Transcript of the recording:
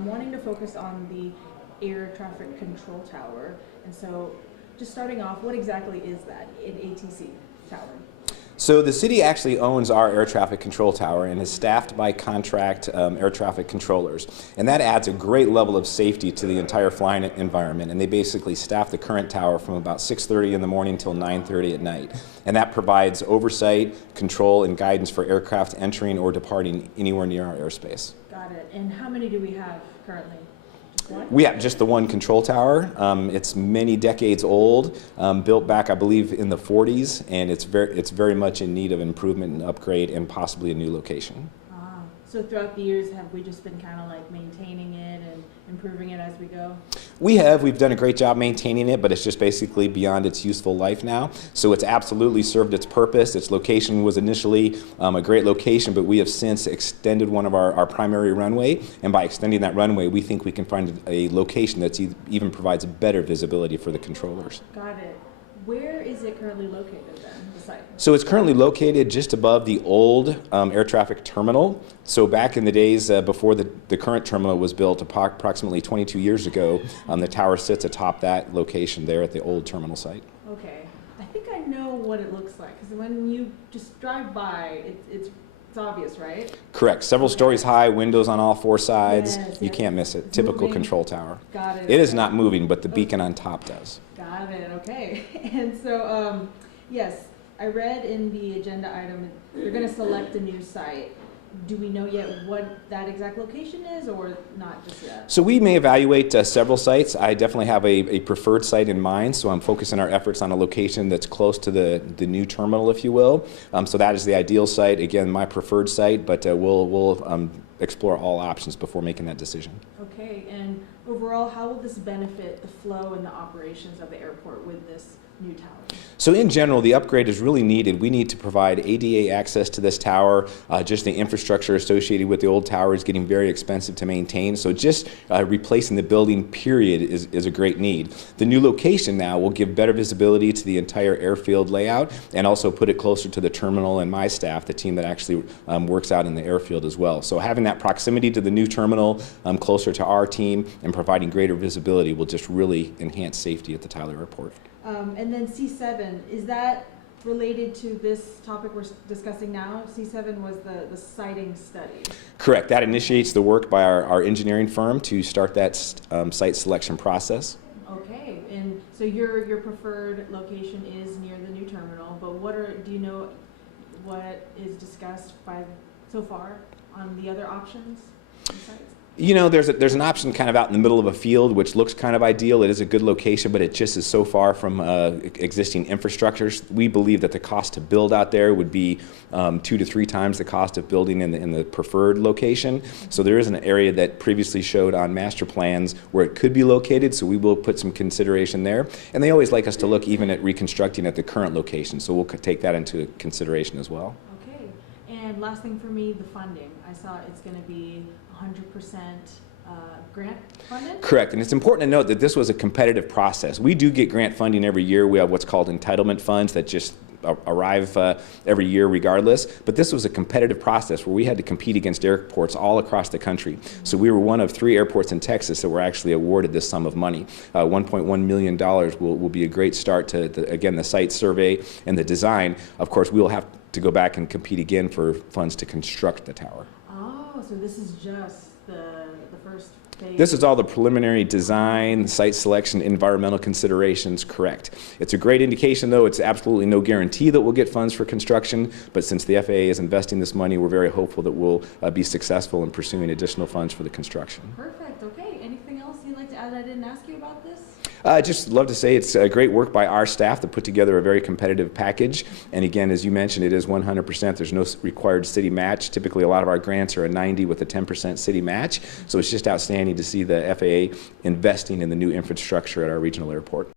I'm wanting to focus on the air traffic control tower. And so, just starting off, what exactly is that, an ATC tower? So the city actually owns our air traffic control tower and is staffed by contract air traffic controllers. And that adds a great level of safety to the entire flying environment. And they basically staff the current tower from about 6:30 in the morning till 9:30 at night. And that provides oversight, control, and guidance for aircraft entering or departing anywhere near our airspace. Got it. And how many do we have currently? One? We have just the one control tower. It's many decades old, built back, I believe, in the 40s, and it's very much in need of improvement and upgrade and possibly a new location. So throughout the years, have we just been kind of like maintaining it and improving it as we go? We've done a great job maintaining it, but it's just basically beyond its useful life now. So it's absolutely served its purpose. Its location was initially a great location, but we have since extended one of our primary runway, and by extending that runway, we think we can find a location that even provides better visibility for the controllers. Got it. Where is it currently located then, the site? So it's currently located just above the old air traffic terminal. So back in the days before the current terminal was built, approximately 22 years ago, the tower sits atop that location there at the old terminal site. Okay. I think I know what it looks like, because when you just drive by, it's obvious, right? Correct. Several stories high, windows on all four sides. Yes, You yes. can't miss it. Typical Moving. control tower. Got it. It is not moving, but the beacon on top does. Got it. Okay. And so, yes, I read in the agenda item, you're going to select a new site. Do we know yet what that exact location is, or not just yet? So we may evaluate several sites. I definitely have a preferred site in mind, so I'm focusing our efforts on a location that's close to the new terminal, if you will. So that is the ideal site. Again, my preferred site, but we'll explore all options before making that decision. Okay, and overall, how will this benefit the flow and the operations of the airport with this new tower? So in general, the upgrade is really needed. We need to provide ADA access to this tower. Just the infrastructure associated with the old tower is getting very expensive to maintain. So just replacing the building, period, is a great need. The new location now will give better visibility to the entire airfield layout and also put it closer to the terminal and my staff, the team that actually works out in the airfield as well. So having that proximity to the new terminal closer to our team and providing greater visibility will just really enhance safety at the Tyler Airport. And then C7, is that related to this topic we're discussing now? C7 was the siting study. Correct. That initiates the work by our engineering firm to start that site selection process. Okay, and so your preferred location is near the new terminal, but do you know what is discussed so far on the other options and sites? You know, there's an option kind of out in the middle of a field, which looks kind of ideal. It is a good location, but it just is so far from existing infrastructures. We believe that the cost to build out there would be 2 to 3 times the cost of building in the preferred location. So there is an area that previously showed on master plans where it could be located, so we will put some consideration there. And they always like us to look even at reconstructing at the current location, so we'll take that into consideration as well. Okay, and last thing for me, the funding. I saw it's going to be 100% grant funded? Correct, and it's important to note that this was a competitive process. We do get grant funding every year. We have what's called entitlement funds that just arrive every year regardless, but this was a competitive process where we had to compete against airports all across the country. So we were one of 3 airports in Texas that were actually awarded this sum of money. $1.1 million will be a great start to, again, the site survey and the design. Of course, we will have to go back and compete again for funds to construct the tower. Oh, so this is just the first phase? This is all the preliminary design, site selection, environmental considerations, correct. It's a great indication, though. It's absolutely no guarantee that we'll get funds for construction, but since the FAA is investing this money, we're very hopeful that we'll be successful in pursuing additional funds for the construction. Perfect. Okay. Anything else you'd like to add I didn't ask you about this? I just love to say it's great work by our staff to put together a very competitive package. And again, as you mentioned, it is 100%. There's no required city match. Typically, a lot of our grants are a 90 with a 10% city match. So it's just outstanding to see the FAA investing in the new infrastructure at our regional airport.